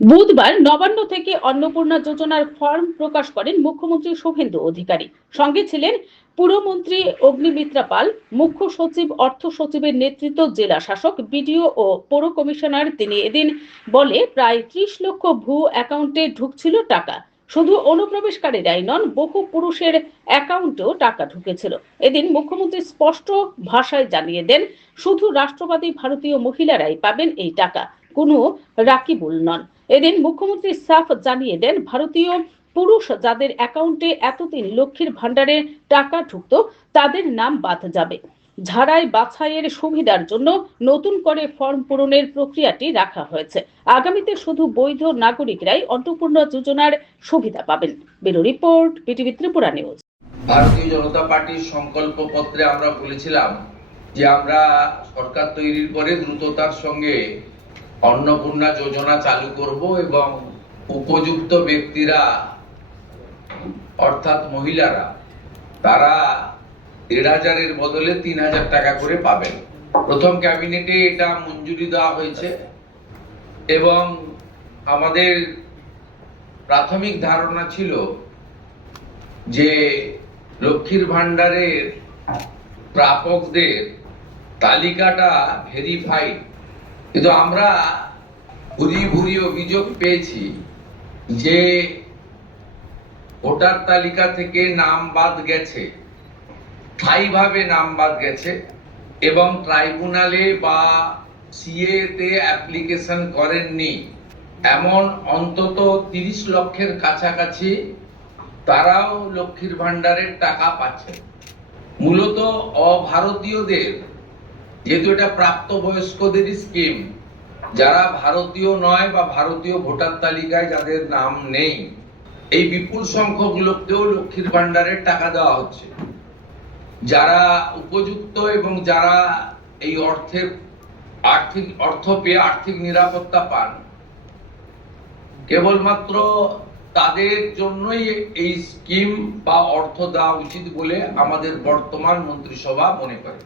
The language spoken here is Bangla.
বুধবার নবান্ন থেকে অন্নপূর্ণা যোজনার ফর্ম প্রকাশ করেন মুখ্যমন্ত্রী শুভেন্দু অধিকারী। সঙ্গে ছিলেন পুরমন্ত্রী অগ্নিমিত্রা পাল, মুখ্য সচিব, অর্থ সচিবের নেতৃত্ব, জেলা শাসক, বিডিও ও পৌর কমিশনার। তিনি এদিন বলে প্রায় 30 লক্ষ ভুয়ো অ্যাকাউন্টে ঢুকছিল টাকা। শুধু অনুপ্রবেশকারীরাই নন, বহু পুরুষের অ্যাকাউন্টেও টাকা ঢুকেছিল। এদিন মুখ্যমন্ত্রী স্পষ্ট ভাষায় জানিয়ে দেন, শুধু রাষ্ট্রবাদী ভারতীয় মহিলারাই পাবেন এই টাকা, কোনো রাকিবুল নন। এদিন মুখ্যমন্ত্রী সাফ জানিয়ে দেন, ভারতীয় পুরুষ যাদের অ্যাকাউন্টে এতদিন লক্ষ্মীর ভান্ডারে টাকা ঢুকতো তাদের নাম বাদ যাবে। ঝাড়াই বাছাইয়ের সুবিধার জন্য নতুন করে ফর্ম পূরণের প্রক্রিয়াটি রাখা হয়েছে। আগামীতে শুধু বৈধ নাগরিকরাই অন্নপূর্ণা যোজনার সুবিধা পাবেন। Bureau report, BTV Tripura news. ভারতীয় জনতা পার্টির সংকল্প পত্রে আমরা বলেছিলাম যে আমরা সরকার তৈরির পরে দ্রুততার সঙ্গে অন্নপূর্ণা যোজনা চালু করব এবং উপযুক্ত ব্যক্তিরা অর্থাৎ মহিলারা তারা 1,500-এর বদলে 3,000 টাকা করে পাবেন। প্রথম ক্যাবিনেটে এটা মঞ্জুরি দেওয়া হয়েছে এবং আমাদের প্রাথমিক ধারণা ছিল যে লক্ষ্মীর ভান্ডারের প্রাপকদের তালিকাটা ভেরিফাইড, কিন্তু আমরা ভুরি অভিযোগ পেয়েছি যে ভোটার তালিকা থেকে নাম বাদ গেছে, স্থায়ীভাবে নাম বাদ গেছে এবং ট্রাইব্যুনালে বা সিএ তে অ্যাপ্লিকেশন করেননি এমন অন্তত 30 লক্ষের কাছাকাছি তারাও লক্ষ্মীর ভান্ডারের টাকা পাচ্ছে। মূলত অভারতীয়দের, যেহেতু এটা প্রাপ্তবয়স্কদেরই স্কিম, যারা ভারতীয় নয় বা ভারতীয় ভোটার তালিকায় যাদের নাম নেই, এই বিপুল সংখ্যক লোককেও লক্ষ্মীর ভান্ডারের টাকা দেওয়া হচ্ছে। যারা উপযুক্ত এবং যারা এই অর্থ পেয়ে আর্থিক নিরাপত্তা পান, কেবলমাত্র তাদের জন্যই এই স্কিম বা অর্থ দেওয়া উচিত বলে আমাদের বর্তমান মন্ত্রিসভা মনে করে।